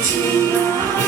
Thank you.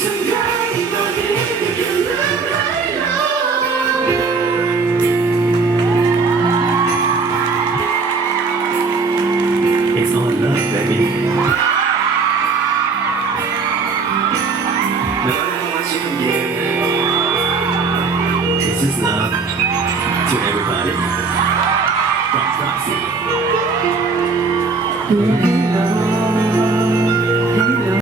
It's all love, baby. Nobody wants you can love to everybody.